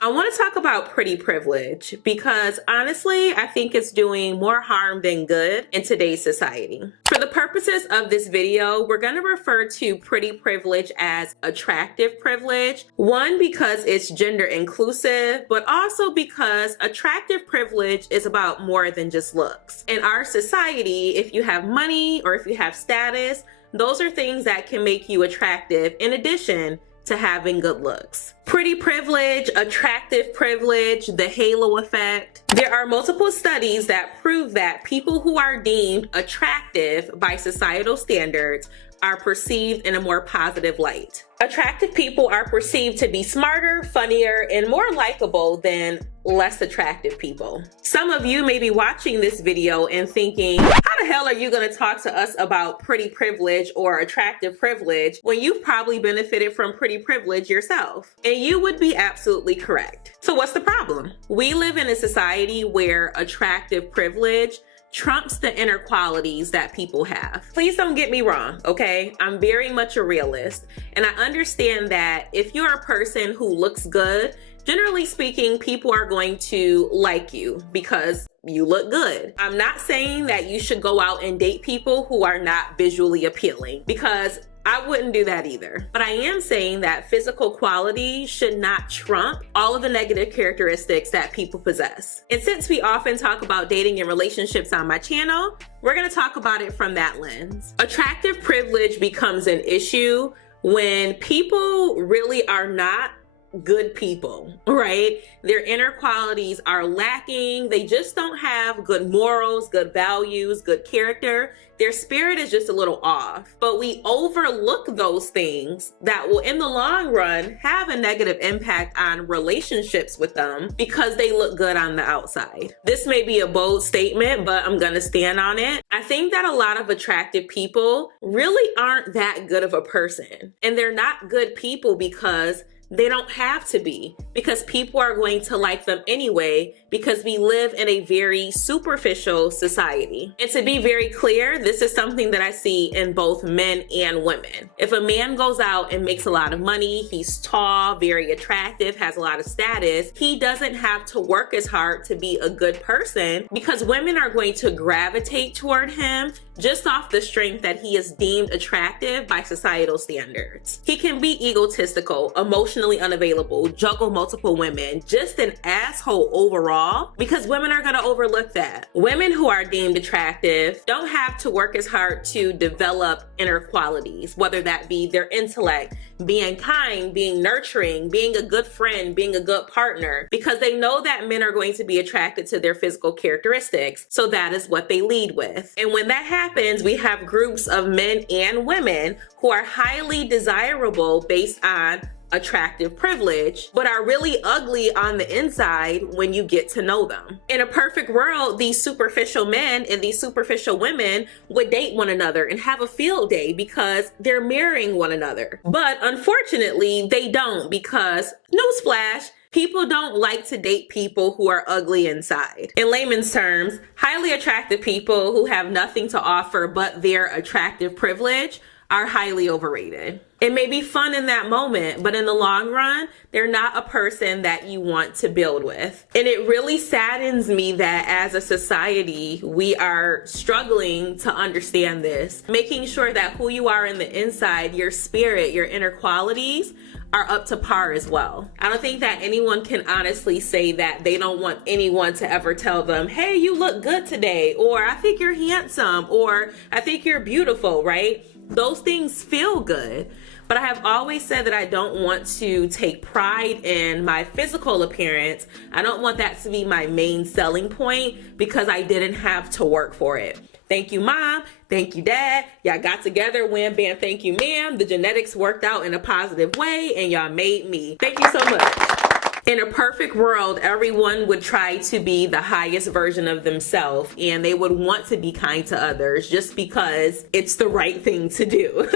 I want to talk about pretty privilege because honestly, I think it's doing more harm than good in today's society. For the purposes of this video, we're going to refer to pretty privilege as attractive privilege. One, because it's gender inclusive, but also because attractive privilege is about more than just looks. In our society, if you have money or if you have status, those are things that can make you attractive in addition to having good looks. Pretty privilege, attractive privilege, the halo effect. There are multiple studies that prove that people who are deemed attractive by societal standards are perceived in a more positive light. Attractive people are perceived to be smarter, funnier, and more likable than less attractive people. Some of you may be watching this video and thinking, how the hell are you going to talk to us about pretty privilege or attractive privilege when you've probably benefited from pretty privilege yourself? And you would be absolutely correct. So what's the problem? We live in a society where attractive privilege trumps the inner qualities that people have. Please don't get me wrong, okay? I'm very much a realist, and I understand that if you're a person who looks good, generally speaking, people are going to like you because you look good. I'm not saying that you should go out and date people who are not visually appealing, because I wouldn't do that either. But I am saying that physical quality should not trump all of the negative characteristics that people possess. And since we often talk about dating and relationships on my channel, we're gonna talk about it from that lens. Attractive privilege becomes an issue when people really are not good people, right? Their inner qualities are lacking. They just don't have good morals, good values, good character. Their spirit is just a little off. But we overlook those things that will, in the long run, have a negative impact on relationships with them because they look good on the outside. This may be a bold statement, but I'm gonna stand on it. I think that a lot of attractive people really aren't that good of a person. And they're not good people because they don't have to be, because people are going to like them anyway, because we live in a very superficial society. And to be very clear, this is something that I see in both men and women. If a man goes out and makes a lot of money, he's tall, very attractive, has a lot of status, he doesn't have to work as hard to be a good person, because women are going to gravitate toward him just off the strength that he is deemed attractive by societal standards. He can be egotistical, emotionally unavailable, juggle multiple women, just an asshole overall, because women are gonna overlook that. Women who are deemed attractive don't have to work as hard to develop inner qualities, whether that be their intellect, being kind, being nurturing, being a good friend, being a good partner, because they know that men are going to be attracted to their physical characteristics. So that is what they lead with. And when that happens, we have groups of men and women who are highly desirable based on attractive privilege, but are really ugly on the inside when you get to know them. In a perfect world, these superficial men and these superficial women would date one another and have a field day because they're marrying one another. But unfortunately, they don't, because, newsflash, people don't like to date people who are ugly inside. In layman's terms, highly attractive people who have nothing to offer but their attractive privilege are highly overrated. It may be fun in that moment, but in the long run, they're not a person that you want to build with. And it really saddens me that as a society, we are struggling to understand this, making sure that who you are in the inside, your spirit, your inner qualities, are up to par as well. I don't think that anyone can honestly say that they don't want anyone to ever tell them, hey, you look good today, or I think you're handsome, or I think you're beautiful, right? Those things feel good. But I have always said that I don't want to take pride in my physical appearance. I don't want that to be my main selling point because I didn't have to work for it. Thank you, Mom. Thank you, Dad. Y'all got together, wham, bam, thank you, ma'am. The genetics worked out in a positive way and y'all made me. Thank you so much. In a perfect world, everyone would try to be the highest version of themselves, and they would want to be kind to others just because it's the right thing to do,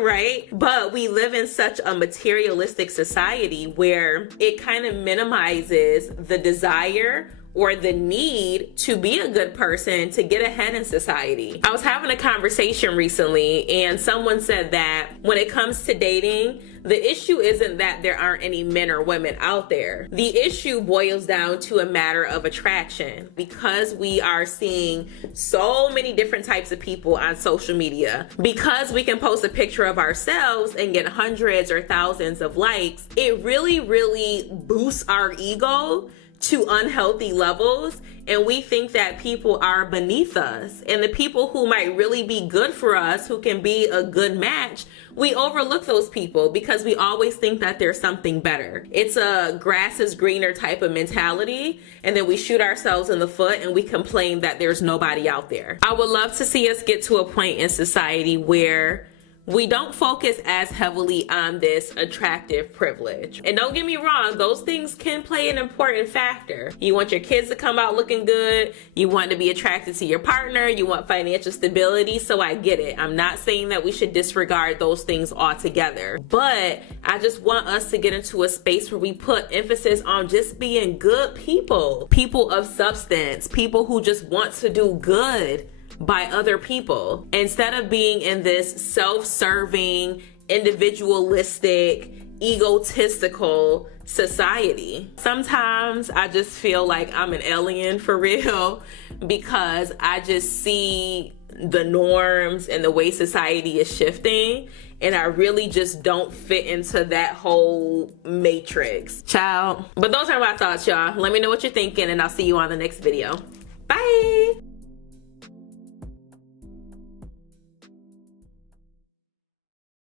right? But we live in such a materialistic society where it kind of minimizes the desire or the need to be a good person to get ahead in society. I was having a conversation recently and someone said that when it comes to dating, The issue isn't that there aren't any men or women out there. The issue boils down to a matter of attraction, because we are seeing so many different types of people on social media. Because we can post a picture of ourselves and get hundreds or thousands of likes, it really boosts our ego to unhealthy levels, and we think that people are beneath us, and the people who might really be good for us, who can be a good match, we overlook those people because we always think that there's something better. It's a grass is greener type of mentality, and then we shoot ourselves in the foot and we complain that there's nobody out there. I would love to see us get to a point in society where we don't focus as heavily on this attractive privilege. And don't get me wrong, those things can play an important factor. You want your kids to come out looking good, you want to be attracted to your partner, you want financial stability, so I get it. I'm not saying that we should disregard those things altogether, but I just want us to get into a space where we put emphasis on just being good people, people of substance, people who just want to do good by other people, instead of being in this self-serving, individualistic, egotistical society. Sometimes I just feel like I'm an alien for real, because I just see the norms and the way society is shifting, and I really just don't fit into that whole matrix. Ciao. But those are my thoughts, y'all. Let me know what you're thinking, and I'll see you on the next video. Bye.